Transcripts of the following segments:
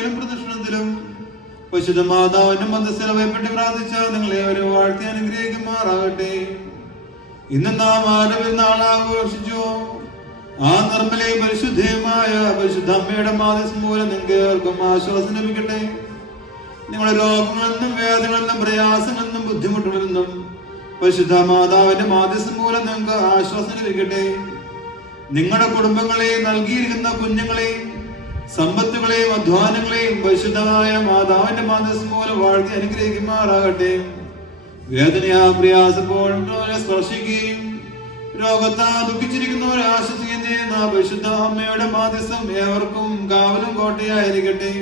കൂട്ടായ്മയിലും പ്രദർശനത്തിലും പരിശുദ്ധ മാതാവിന്റെ മധ്യസ്ഥത ഭയപ്പെട്ട് പ്രാർത്ഥിച്ച നിങ്ങളെ ഒരു വാഴ്ത്തി അനുഗ്രഹിക്കുമാറാകട്ടെ. ഇന്ന് നാം ആരുടെ നാൾ ആഘോഷിച്ചു. ആ നിർമ്മലയും പരിശുദ്ധയുമായ പരിശുദ്ധ അമ്മയുടെ മാധ്യസ്ഥം മൂലം നിങ്ങൾക്ക് ഏവർക്കും ആശ്വാസം ലഭിക്കട്ടെ. നിങ്ങളുടെ രോഗങ്ങളിൽ നിന്നും വേദനകളിൽ നിന്നും പ്രയാസങ്ങളിൽ നിന്നും ബുദ്ധിമുട്ടുകളിൽ നിന്നും പരിശുദ്ധ മാതാവിന്റെ മാധ്യസ്ഥം മൂലം നിങ്ങൾക്ക് ആശ്വാസം ലഭിക്കട്ടെ. നിങ്ങളുടെ കുടുംബങ്ങളെയും നൽകിയിരിക്കുന്ന കുഞ്ഞുങ്ങളെയും സമ്പത്തുകളെയും അധ്വാനങ്ങളെയും പരിശുദ്ധമായ മാതാവിന്റെ മാധ്യസ്ഥം മൂലം വാഴ്ത്തി അനുഗ്രഹിക്കുമാറാകട്ടെ. വേദനയാ പ്രയാസപ്പോഴും സ്പർശിക്കുകയും രോഗത്താ ദുഃഖിച്ചിരിക്കുന്നവരെ ആശ്വസിക്കുകയും ചെയ്യുന്ന പരിശുദ്ധ അമ്മയുടെ മാധ്യസ്ഥം ഏവർക്കും കാവലും കോട്ടയായിരിക്കട്ടെ.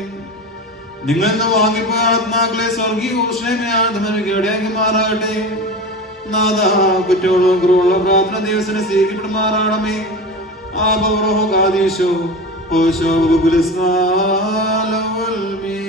നിങ്ങൾ നിന്ന് വാങ്ങിപ്പോയ ആത്മാക്കളെ സ്വർഗീയ ഊഷ്ണമയാകുമാറാകട്ടെ. നാഥ, കുറ്റോളവും കുറവുള്ള പ്രാർത്ഥന ദിവസനെ സ്വീകരിക്കപ്പെടുമാറാണമേ. ആബോറോ കാദീശോ ഓശോ ബുബുലിസ്മാലവൽമീ.